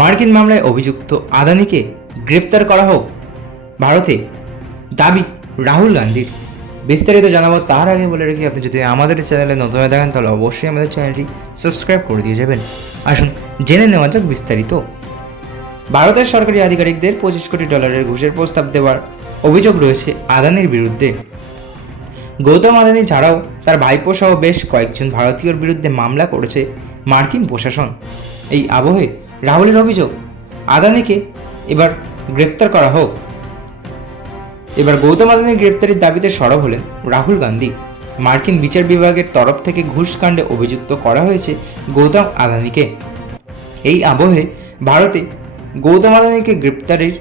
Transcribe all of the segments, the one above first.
মার্কিন মামলায় অভিযুক্ত আদানিকে গ্রেপ্তার করা হোক ভারতে, দাবি রাহুল গান্ধীর। বিস্তারিত জানাবো তার আগে বলে রেখে, আপনি যদি আমাদের চ্যানেলে নতুন হয়ে থাকেন তাহলে অবশ্যই আমাদের চ্যানেলটি সাবস্ক্রাইব করে দিয়ে যাবেন। আসুন জেনে নেওয়া যাক বিস্তারিত। ভারতের সরকারি আধিকারিকদের $25 কোটি ঘুষের প্রস্তাব দেওয়ার অভিযোগ রয়েছে আদানির বিরুদ্ধে। গৌতম আদানি ছাড়াও তার ভাইপো সহ বেশ কয়েকজন ভারতীয়র বিরুদ্ধে মামলা করেছে মার্কিন প্রশাসন। এই আবহে রাহুলের অভিযোগ, আদানিকে এবার গ্রেপ্তার করা হোক। এবার গৌতম আদানির গ্রেপ্তারের দাবিতে সরব হলেন রাহুল গান্ধী। মার্কিন বিচার বিভাগের তরফ থেকে ঘুষ কাণ্ডে অভিযুক্ত করা হয়েছে গৌতম আদানিকে। এই আবহে ভারতে গৌতম আদানিকে গ্রেপ্তারের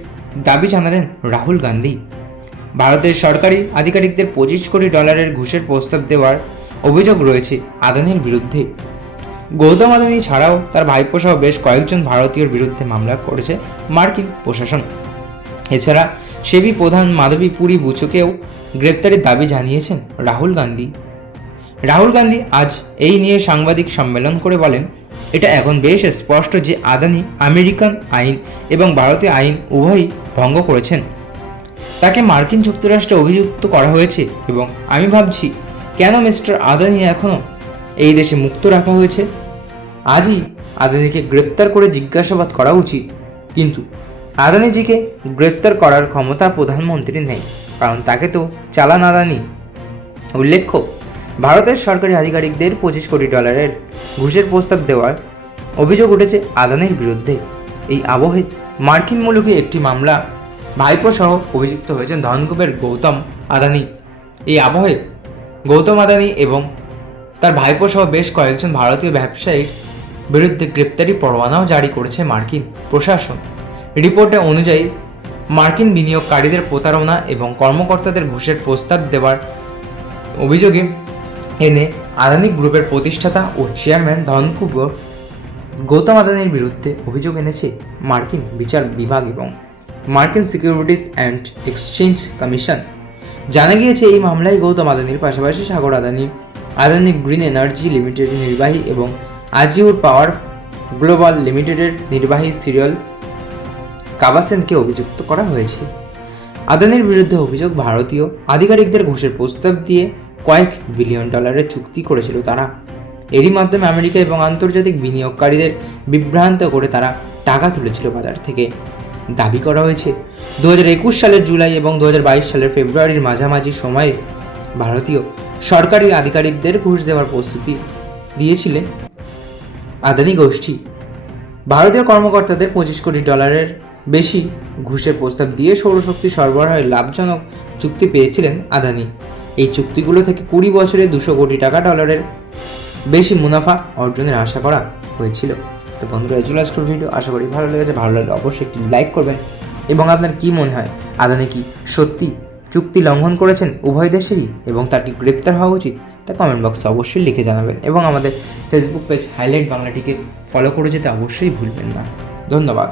দাবি জানালেন রাহুল গান্ধী। ভারতের সরকারি আধিকারিকদের $25 কোটি ঘুষের প্রস্তাব দেওয়ার অভিযোগ রয়েছে আদানির বিরুদ্ধে। গৌতম আদানি ছাড়াও তার ভাইপো সহ বেশ কয়েকজন ভারতীয়র বিরুদ্ধে মামলা করেছে মার্কিন প্রশাসন। এছাড়া সেবি প্রধান মাধবী পুরী বুচুকেও গ্রেপ্তারের দাবি জানিয়েছেন রাহুল গান্ধী। রাহুল গান্ধী আজ এই নিয়ে সাংবাদিক সম্মেলন করে বলেন, এটা এখন বেশ স্পষ্ট যে আদানি আমেরিকান আইন এবং ভারতীয় আইন উভয়ই ভঙ্গ করেছেন। তাকে মার্কিন যুক্তরাষ্ট্রে অভিযুক্ত করা হয়েছে এবং আমি ভাবছি কেন মিস্টার আদানি এখনও এই দেশে মুক্ত রাখা হয়েছে। আজই আদানিকে গ্রেপ্তার করে জিজ্ঞাসাবাদ করা উচিত, কিন্তু আদানিজিকে গ্রেপ্তার করার ক্ষমতা প্রধানমন্ত্রীর নেই, কারণ তাকে তো চালান আদানি। উল্লেখ্য, ভারতের সরকারি আধিকারিকদের $25 কোটি ঘুষের প্রস্তাব দেওয়ার অভিযোগ উঠেছে আদানির বিরুদ্ধে। এই আবহে মার্কিন মুলুকে একটি মামলা ভাইপো সহ অভিযুক্ত হয়েছেন ধনকুবের গৌতম আদানি। এই আবহে গৌতম আদানি এবং তার ভাইপো সহ বেশ কয়েকজন ভারতীয় ব্যবসায়ীর বিরুদ্ধে গ্রেপ্তারি পরোয়ানাও জারি করেছে মার্কিন প্রশাসন। রিপোর্টে অনুযায়ী মার্কিন বিনিয়োগকারীদের প্রতারণা এবং কর্মকর্তাদের ঘুষের প্রস্তাব দেওয়ার অভিযোগে এনে আদানি গ্রুপের প্রতিষ্ঠাতা ও চেয়ারম্যান ধনকুবের গৌতম আদানির বিরুদ্ধে অভিযোগ এনেছে মার্কিন বিচার বিভাগ এবং মার্কিন সিকিউরিটিজ অ্যান্ড এক্সচেঞ্জ কমিশন। জানা গিয়েছে, এই মামলায় গৌতম আদানির পাশাপাশি সাগর আদানি, আদানি গ্রিন এনার্জি লিমিটেডের নির্বাহী এবং আজিউর পাওয়ার গ্লোবাল লিমিটেডের নির্বাহী সিরিয়াল কাবাসেনকে অভিযুক্ত করা হয়েছে। আদানির বিরুদ্ধে অভিযোগ, ভারতীয় আধিকারিকদের ঘুষের প্রস্তাব দিয়ে কয়েক বিলিয়ন ডলারের চুক্তি করেছিল তারা। এরই মাধ্যমে আমেরিকা এবং আন্তর্জাতিক বিনিয়োগকারীদের বিভ্রান্ত করে তারা টাকা তুলেছিল বাজার থেকে। দাবি করা হয়েছে 2021 সালের জুলাই এবং 2022 সালের ফেব্রুয়ারির মাঝামাঝি সময়ে ভারতীয় সরকারি আধিকারিকদের ঘুষ দেওয়ার প্রস্তুতি দিয়েছিলেন আদানি গোষ্ঠী। ভারতীয় কর্মকর্তাদের $25 কোটি বেশি ঘুষের প্রস্তাব দিয়ে সৌরশক্তি সরবরাহের লাভজনক চুক্তি পেয়েছিলেন আদানি। এই চুক্তিগুলো থেকে 20 বছরে $200 কোটি বেশি মুনাফা অর্জনের আশা করা হয়েছিল। তো বন্ধুরা, এই ছিল আজকের ভিডিও। আশা করি ভালো লেগেছে। ভালো লাগলে অবশ্যই একটি লাইক করবেন এবং আপনার কি মনে হয়, আদানি কি সত্যি চুক্তি লঙ্ঘন করেছেন উভয় দেশেরই এবং তার কি গ্রেপ্তার হওয়া উচিত, তা কমেন্ট বক্সে অবশ্যই লিখে জানাবেন এবং আমাদের ফেসবুক পেজ হাইলাইট বাংলাটিকে ফলো করে যেতে অবশ্যই ভুলবেন না। ধন্যবাদ।